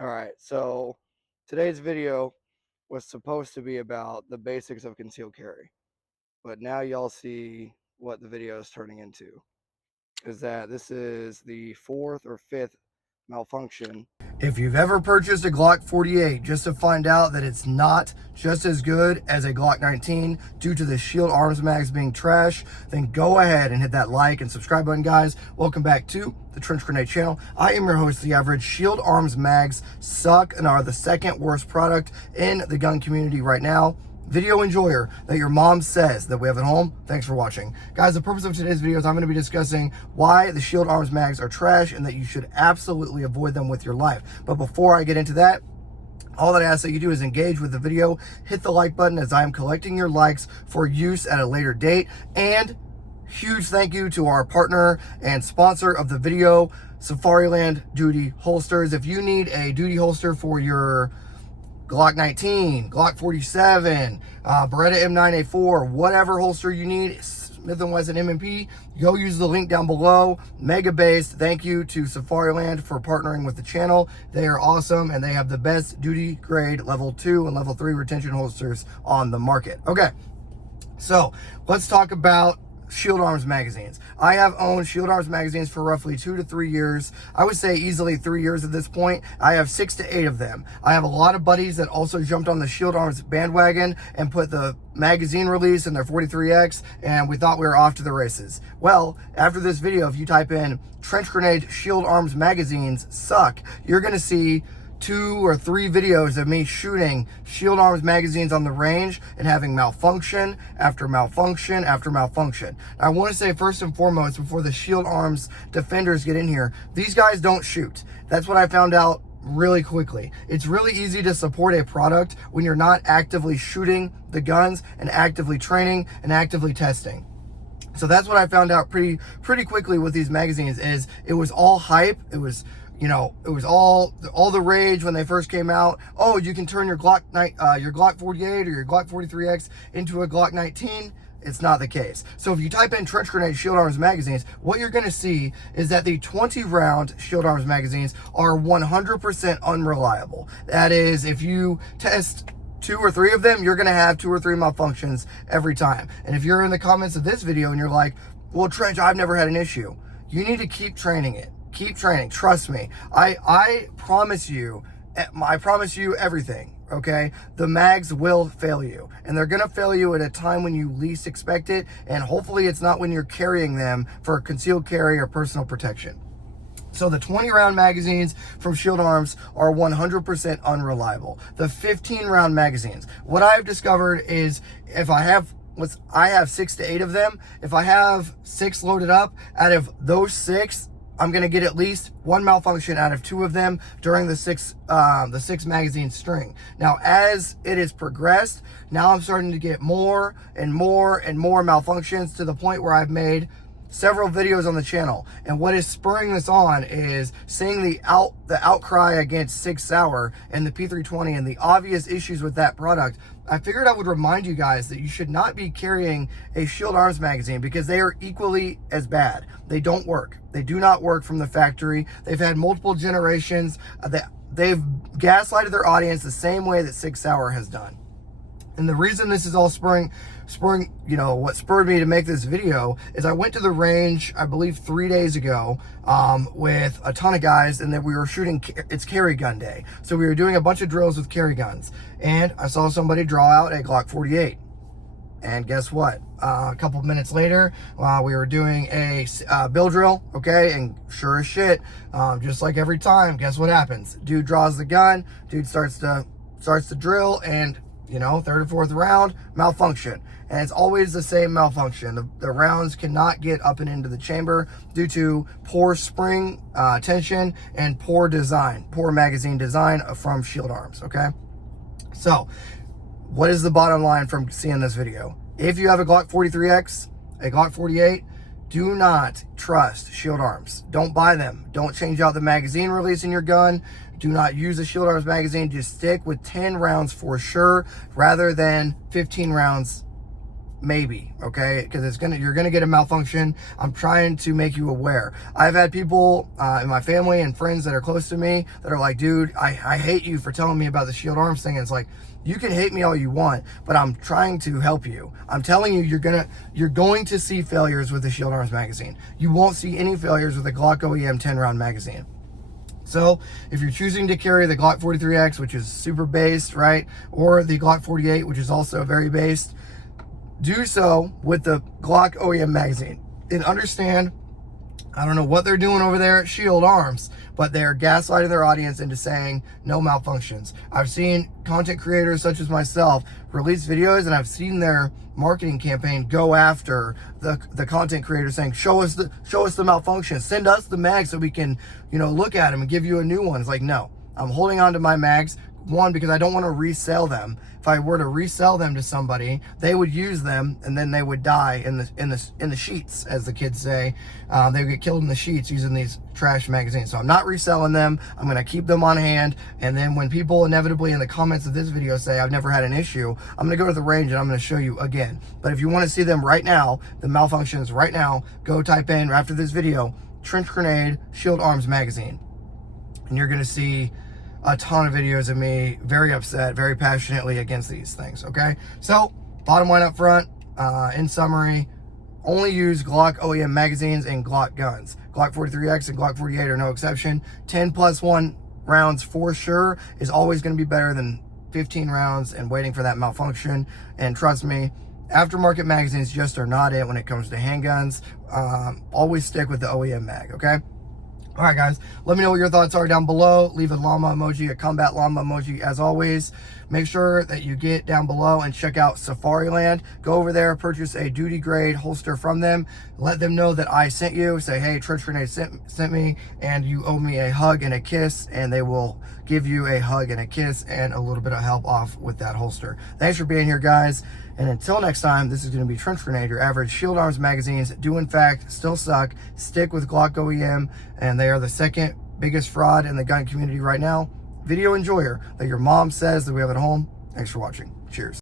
All right, so today's video was supposed to be about the basics of concealed carry, but now y'all see what the video is turning into. Is that this is the fourth or fifth malfunction. If you've ever purchased a Glock 48 just to find out that it's not just as good as a Glock 19 due to the Shield Arms mags being trash, then go ahead and hit that like and subscribe button, guys. Welcome back to the Trench Grenade channel. I am your host, The Average. Shield Arms mags suck and are the second worst product in the gun community right now. Video enjoyer that your mom says that we have at home. Thanks for watching. Guys, the purpose of today's video is I'm going to be discussing why the Shield Arms mags are trash and that you should absolutely avoid them with your life. But before I get into that, all that I ask that you do is engage with the video, hit the like button as I am collecting your likes for use at a later date. And huge thank you to our partner and sponsor of the video, Safariland Duty Holsters. If you need a duty holster for your Glock 19, Glock 47, Beretta M9A4, whatever holster you need, Smith & Wesson M&P, go use the link down below. Mega based. Thank you to Safariland for partnering with the channel. They are awesome and they have the best duty grade level 2 and level 3 retention holsters on the market. Okay, so let's talk about Shield Arms magazines. I have owned Shield Arms magazines for roughly 2 to 3 years. I would say easily 3 years at this point. I have 6 to 8 of them. I have a lot of buddies that also jumped on the Shield Arms bandwagon and put the magazine release in their 43X, and we thought we were off to the races. Well, after this video, if you type in Trench Grenade Shield Arms magazines suck, you're going to see 2 or 3 videos of me shooting Shield Arms magazines on the range and having malfunction after malfunction after malfunction. Now, I want to say first and foremost, before the Shield Arms defenders get in here, these guys don't shoot. That's what I found out really quickly. It's really easy to support a product when you're not actively shooting the guns and actively training and actively testing. So that's what I found out pretty quickly with these magazines. Is it was all hype. It was, you know, it was all the rage when they first came out. Oh, you can turn your Glock 48 or your Glock 43X into a Glock 19. It's not the case. So if you type in Trench Grenade Shield Arms magazines, what you're going to see is that the 20-round Shield Arms magazines are 100% unreliable. That is, if you test 2 or 3 of them, you're going to have 2 or 3 malfunctions every time. And if you're in the comments of this video and you're like, well, Trench, I've never had an issue, you need to keep training it. Keep training. Trust me. I promise you everything, okay? The mags will fail you, and they're going to fail you at a time when you least expect it, and hopefully it's not when you're carrying them for concealed carry or personal protection. So the 20-round magazines from Shield Arms are 100% unreliable. The 15-round magazines, what I've discovered is if I have 6 to 8 of them, if I have 6 loaded up, out of those 6, I'm going to get at least 1 malfunction out of 2 of them during the 6 magazine string. Now, as it has progressed, now I'm starting to get more and more and more malfunctions to the point where I've made several videos on the channel. And what is spurring this on is seeing the outcry against Sig Sauer and the P320 and the obvious issues with that product. I figured I would remind you guys that you should not be carrying a Shield Arms magazine because they are equally as bad. They don't work. They do not work from the factory. They've had multiple generations. They've gaslighted their audience the same way that Sig Sauer has done. And the reason this is all spurring, you know, what spurred me to make this video is I went to the range, I believe 3 days ago, with a ton of guys, and then we were shooting, it's carry gun day. So we were doing a bunch of drills with carry guns, and I saw somebody draw out a Glock 48. And guess what? A couple minutes later, we were doing a bill drill, okay? And sure as shit, just like every time, guess what happens? Dude draws the gun, dude starts to drill, and you know, 3rd or 4th round, malfunction. And it's always the same malfunction. The rounds cannot get up and into the chamber due to poor spring tension and poor magazine design from Shield Arms, okay? So, what is the bottom line from seeing this video? If you have a Glock 43X, a Glock 48, do not trust Shield Arms. Don't buy them. Don't change out the magazine release in your gun. Do not use a Shield Arms magazine. Just stick with 10 rounds for sure, rather than 15 rounds maybe, okay? Because you're gonna get a malfunction. I'm trying to make you aware. I've had people in my family and friends that are close to me that are like, dude, I hate you for telling me about the Shield Arms thing. And it's like, you can hate me all you want, but I'm trying to help you. I'm telling you, you're going to see failures with the Shield Arms magazine. You won't see any failures with the Glock OEM 10-round magazine. So if you're choosing to carry the Glock 43X, which is super based, right, or the Glock 48, which is also very based, do so with the Glock OEM magazine. And understand, I don't know what they're doing over there at Shield Arms, but they're gaslighting their audience into saying no malfunctions. I've seen content creators such as myself release videos, and I've seen their marketing campaign go after the content creator saying, show us the malfunctions, send us the mags so we can, look at them and give you a new one. It's like, no, I'm holding on to my mags. One, because I don't want to resell them. If I were to resell them to somebody, they would use them and then they would die in the sheets, as the kids say. They would get killed in the sheets using these trash magazines. So I'm not reselling them. I'm going to keep them on hand. And then when people inevitably in the comments of this video say I've never had an issue, I'm going to go to the range and I'm going to show you again. But if you want to see them right now, the malfunctions right now, go type in after this video, Trench Grenade Shield Arms magazine. And you're going to see a ton of videos of me very upset, very passionately against these things, okay? So, bottom line up front, in summary, only use Glock OEM magazines and Glock guns. Glock 43X and Glock 48 are no exception. 10+1 rounds for sure is always going to be better than 15 rounds and waiting for that malfunction. And trust me, aftermarket magazines just are not it when it comes to handguns. Always stick with the OEM mag, okay? All right, guys, let me know what your thoughts are down below. Leave a llama emoji, a combat llama emoji, as always. Make sure that you get down below and check out Safariland. Go over there, purchase a duty grade holster from them. Let them know that I sent you. Say, hey, Trench Grenade sent me, and you owe me a hug and a kiss, and they will give you a hug and a kiss and a little bit of help off with that holster. Thanks for being here, guys. And until next time, this is going to be Trench Grenade. Your average Shield Arms magazines do, in fact, still suck. Stick with Glock OEM, and they are the second biggest fraud in the gun community right now. Video enjoyer that your mom says that we have at home. Thanks for watching. Cheers.